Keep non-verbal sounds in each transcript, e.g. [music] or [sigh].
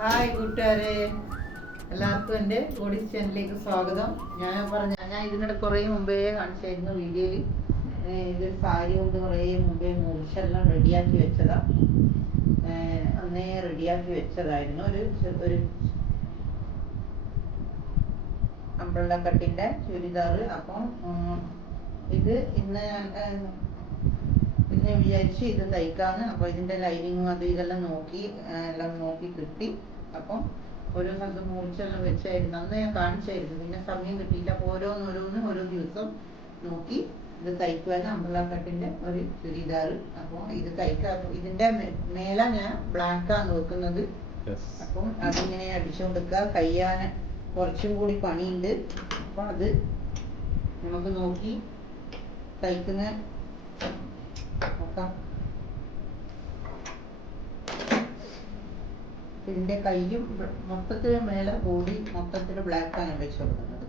Hi കൂട്ടുകാരെ. എല്ലാവർക്കും എന്റെ ഓഡി ചാനലിലേക്ക് സ്വാഗതം. ഞാൻ പറഞ്ഞ ഞാൻ ഇതിനിടെ കുറേ മുമ്പേ കാണിച്ചായിരുന്നു വീഡിയോയിൽ. ഇതൊരു സാരി കൊണ്ട് കുറേ മുമ്പേ മുറിച്ചെല്ലാം റെഡിയാക്കി വെച്ചതാ. ഏഹ് അന്നേ റെഡിയാക്കി വെച്ചതായിരുന്നു. ഒരു ഒരു അമ്പ്രല്ല കട്ടിന്റെ ചുരിദാർ അപ്പം ഇത് ഇന്ന് ഞാൻ പിന്നെ വിചാരിച്ചു ഇത് തയ്ക്കാന്ന്. അപ്പോൾ ഇതിന്റെ ലൈനിങ്ങും അത് ഇതെല്ലാം നോക്കി എല്ലാം നോക്കി കിട്ടി. അപ്പം ഓരോ സ്ഥലത്ത് മുറിച്ചെല്ലാം വെച്ചായിരുന്നു. അന്ന് ഞാൻ കാണിച്ചായിരുന്നു. പിന്നെ സമയം കിട്ടിയില്ല. അപ്പോൾ ഓരോന്നോരോന്ന് ഓരോ ദിവസം നോക്കി ഇത് തയ്ക്കുവാൻ അമ്പല കട്ടിന്റെ ഒരു ചുരിദാർ. അപ്പോൾ ഇത് തയ്ക്കാൻ ഇതിന്റെ മേലെ ഞാൻ ബ്ലാക്കാണ് നോക്കുന്നത്. അപ്പം അതിങ്ങനെ അടിച്ചുകൊടുക്കുക കയ്യാൻ കുറച്ചും കൂടി പണിയുണ്ട്. അപ്പം അത് നമുക്ക് നോക്കി തയ്ക്കുന്ന നോക്കാം. ഇതിന്റെ കയ്യും മൊത്തത്തിൽ മേലെ ബോഡി മൊത്തത്തിൽ ബ്ലാക്ക് ആണ് വെച്ച് കൊടുക്കുന്നത്.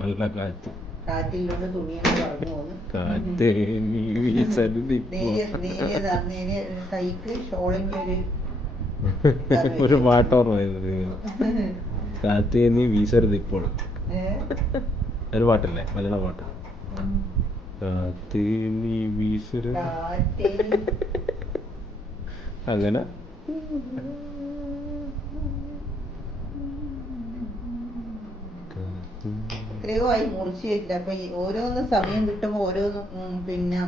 നല്ല കാറ്റ്. കാറ്റിലൂടെ തുണിയൊക്കെ പറഞ്ഞു പോകുന്നു. കാറ്റ് നീ വീശരുതിപ്പോ. [laughs] നേരിയ നേരിയതാ നേരിയ കൈക്ക് ഷോളിന്റെ ഒരു [laughs] ഒരു പാട്ട് ഓർമ്മ വരുന്നത് കാറ്റ് നീ വീശരുത് ഇപ്പോൾ ഒരു പാട്ടല്ലേ? മലയാള പാട്ട്. കാറ്റ് നീ വീശരുത് കാറ്റേ അങ്ങനെ. എത്രയോ ആയി മുറിച്ച് അപ്പൊ ഓരോന്ന് സമയം കിട്ടുമ്പോ ഓരോന്ന് പിന്നെ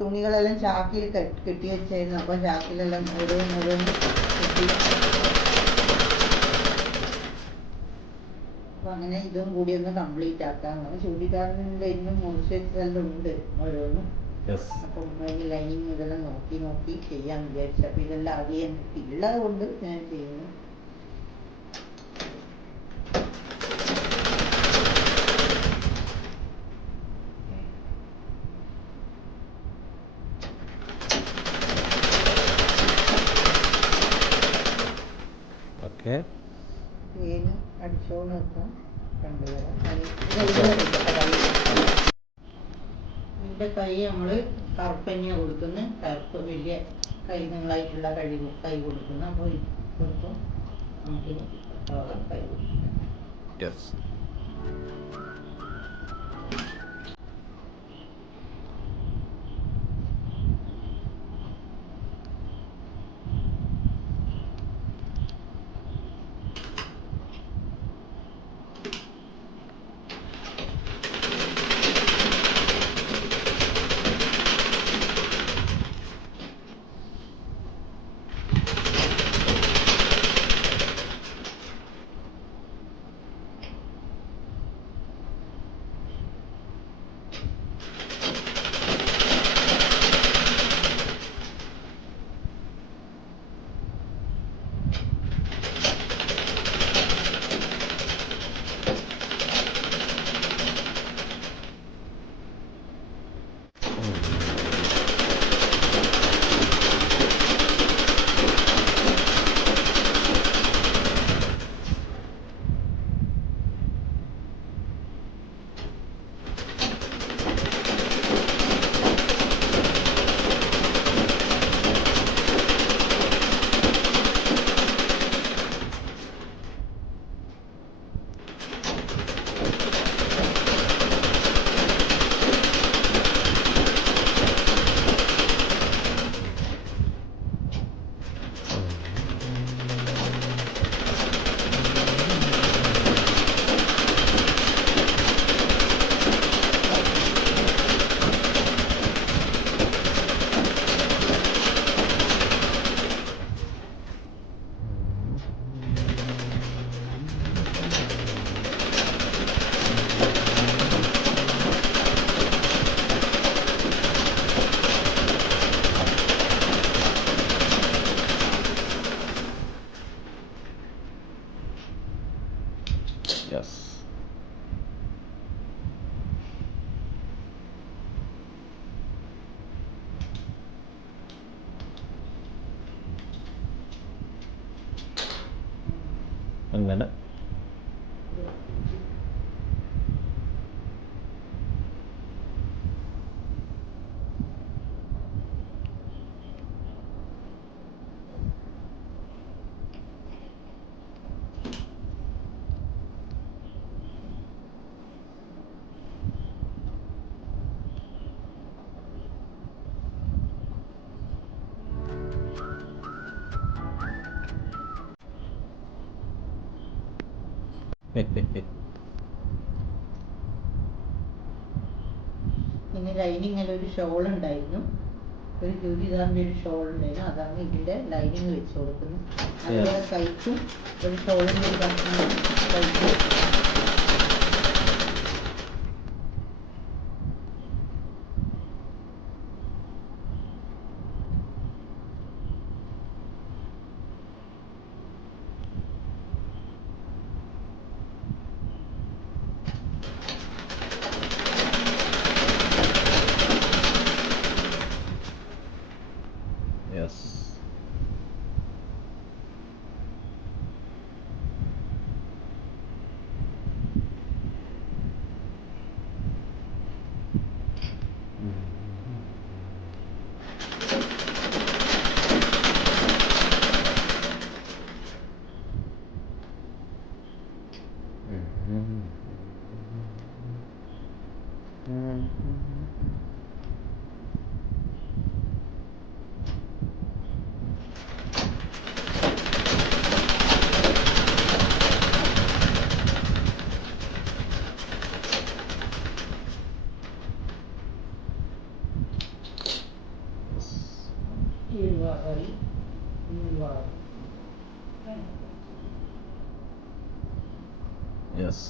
തുണികളെല്ലാം ചാക്കിൽ കെട്ടി വെച്ചായിരുന്നു. അപ്പൊ ചാക്കിലെല്ലാം ഓരോന്ന് ഓരോന്ന് കെട്ടി. അപ്പൊ അങ്ങനെ ഇതും കൂടി ഒന്ന് കംപ്ലീറ്റ് ആക്കാന്ന് ചുടിദാറിന്റെ ഇന്നും മുറിച്ച് വെച്ചതെല്ലാം ഉണ്ട് ഓരോന്നും. അപ്പം ലൈനിങ് ഇതെല്ലാം നോക്കി നോക്കി ചെയ്യാൻ വിചാരിച്ചു. അപ്പൊ ഇതെല്ലാം അറിയാൻ ഉള്ളത് കൊണ്ട് ഞാൻ ചെയ്യുന്നു കറുപ്പഞ്ഞ കൊടുക്കുന്നു. അവർക്ക് വലിയ കൈ കഴിവ് കഴി കൈ കൊടുക്കുന്നു. അപ്പോൾ കൊടുക്കും നമുക്ക് കൈ കൊടുക്കും യെസ് യെസ് അങ്ങനെ പിന്നെ ലൈനിങ് ഒരു ഷോൾ ഉണ്ടായിരുന്നു. ഒരു ജ്യൂതിദാറിന്റെ ഒരു ഷോൾ ഉണ്ടായിരുന്നു. അതാണ് ഇതിന്റെ ലൈനിങ് വെച്ച് കൊടുക്കുന്നത് അതുപോലെ കൈക്കും ഒരു ഷോളിന്റെ ഒരു ഭക്ഷണം കൈക്കും Yes. കീഴ്വാറായി കീഴ്വാറ് Yes.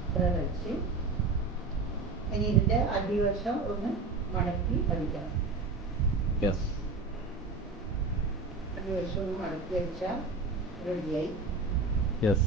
ഇത്ര വെച്ച് ഇനി ഇതിന്റെ അടിവശം ഒന്ന് മടക്കി അടിക്കണം Yes. അടിവശം ഒന്ന് മടക്കി അടിച്ചാൽ റെഡിയായി Yes.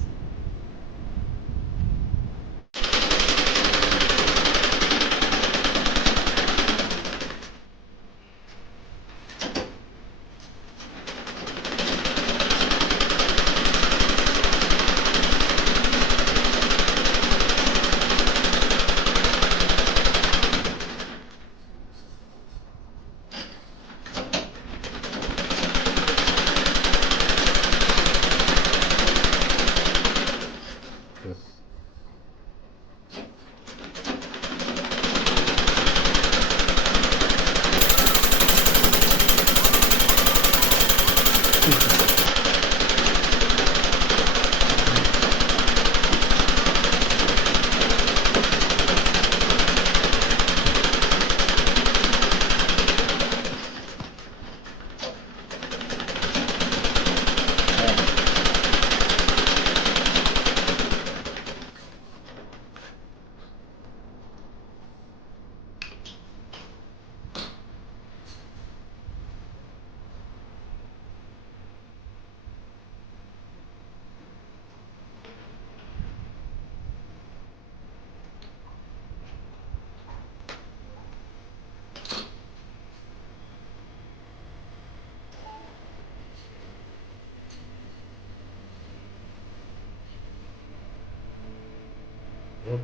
Yep.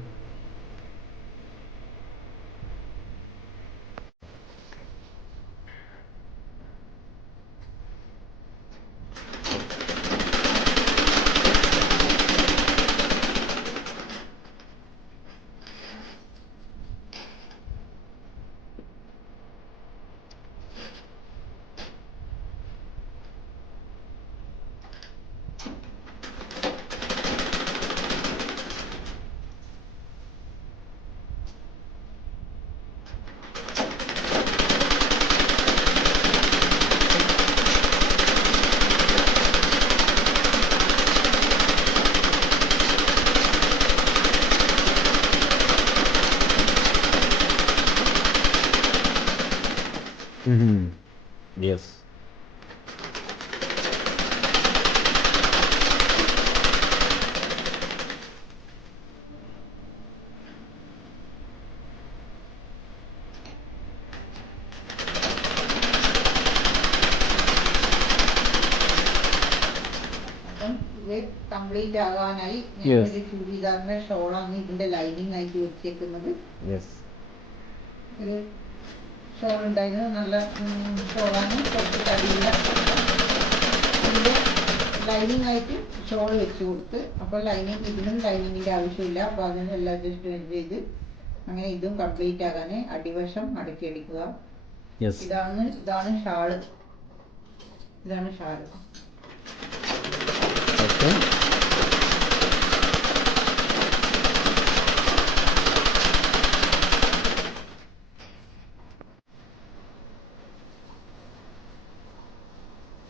Mm-hmm. Yes. Complete ആകാനായി. ഒരു ചുരിദാറിന്റെ ഷോളാണ് ഇതിന്റെ ലൈനിങ് ആയിട്ട് വെച്ചേക്കുന്നത് ഒരു ഷോൾ ഉണ്ടായിരുന്നു നല്ല ചോറാണ് കുറച്ച് തടിയുള്ള ഇതിന്റെ ലൈനിങ് ആയിട്ട് ചോറ് വെച്ച് കൊടുത്ത് അപ്പോൾ ലൈനിങ് ഇതിനും ലൈനിങ്ങിന്റെ ആവശ്യമില്ല. അപ്പോൾ അതിനെല്ലാം അഡ്ജസ്റ്റ്മെന്റ് ചെയ്ത് അങ്ങനെ ഇതും കംപ്ലീറ്റ് ആകാൻ അടിവശം യെസ് ഇതാണ് ഇതാണ് ഷാൾ. ഇതാണ് ഷാൾ. ഓക്കെ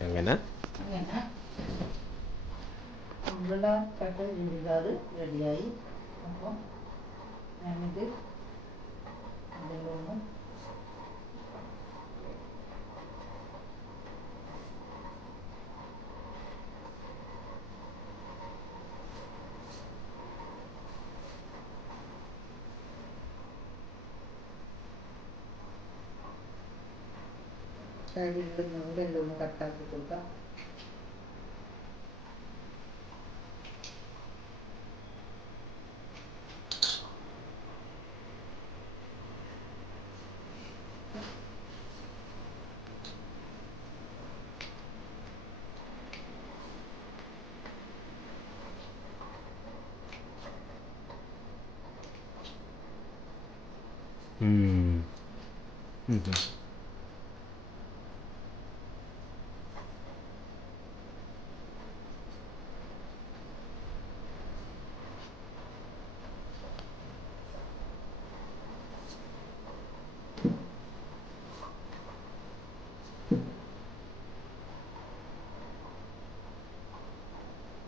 എങ്ങനെ അങ്ങനെ അമ്പള കട്ട ചുരിദാർ റെഡിയായി അപ്പോൾ ഞാനിത് ഇതിലൊന്ന് സൈഡിലുള്ള നൂലെല്ലാം ഒന്ന് കട്ടാക്കി കൊടുക്കാം. ഉം. ഉം ഉം.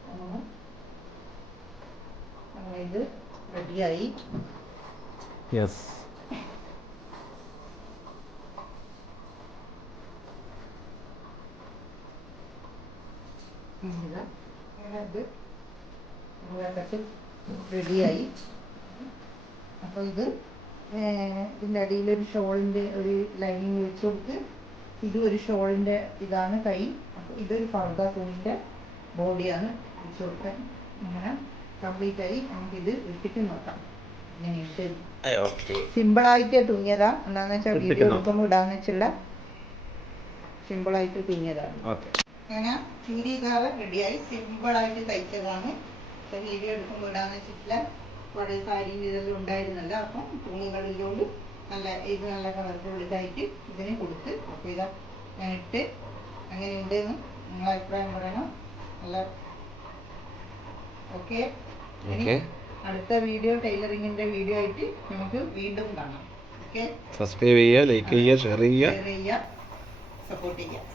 അങ്ങനെ അങ്ങനെ ഇത് റെഡിയായി യെസ് ഇതാ, അങ്ങനെ ഇത് കട്ട് റെഡിയായി. അപ്പോൾ ഇത് ഇതിന്റെ ഇതിന്റെ അടിയിൽ ഒരു ഷോളിന്റെ ഒരു ലൈനിങ് വെച്ച് കൊടുത്ത് ഇത് ഒരു ഷോളിന്റെ ഇതാണ് കൈ. അപ്പോൾ ഇതൊരു ഫർദ തുണിന്റെ ബോഡിയാണ് വെച്ച് കൊടുക്കാൻ ഇങ്ങനെ കംപ്ലീറ്റ് ആയി. നമുക്കിത് ഇട്ടിട്ട് നോക്കാം. സിമ്പിൾ ആയിട്ട് സിമ്പിളായിട്ട് തുന്നിയതാ എന്താണെന്ന് വെച്ചാൽ വീഡിയോ ഇടാന്ന് എടുക്കുമ്പോൾ ഇടാന്ന് വെച്ചുള്ള സിമ്പിളായിട്ട് തുന്നിയതാണ് അങ്ങനെ ചൂരിദാറ് റെഡിയായി സിമ്പിളായിട്ട് തയ്ച്ചതാണ്. പക്ഷെ വീഡിയോ എടുക്കുമ്പോൾ ഇടാന്ന് വെച്ചിട്ടില്ല. കുറേ സാരിയും ഇതെല്ലാം ഉണ്ടായിരുന്നല്ലോ. അപ്പം തുണികളിലോട് നല്ല ഇത് നല്ല കളർഫുൾ ഇതായിട്ട് ഇതിന് കൊടുത്ത് അപ്പോൾ ഇതാ ഞാൻ ഇട്ട് അങ്ങനെ ഉണ്ടെന്ന് നിങ്ങളെ അഭിപ്രായം പറയണം. നല്ല ഓക്കെ അടുത്ത വീഡിയോ ടൈലറിങ്ങിന്റെ വീഡിയോ ആയിട്ട് നമുക്ക് വീണ്ടും കാണാം. ഓക്കെ സബ്സ്ക്രൈബ് ചെയ്യുക ലൈക്ക് ചെയ്യുക ഷെയർ ചെയ്യുക. സപ്പോർട്ട് ചെയ്യുക.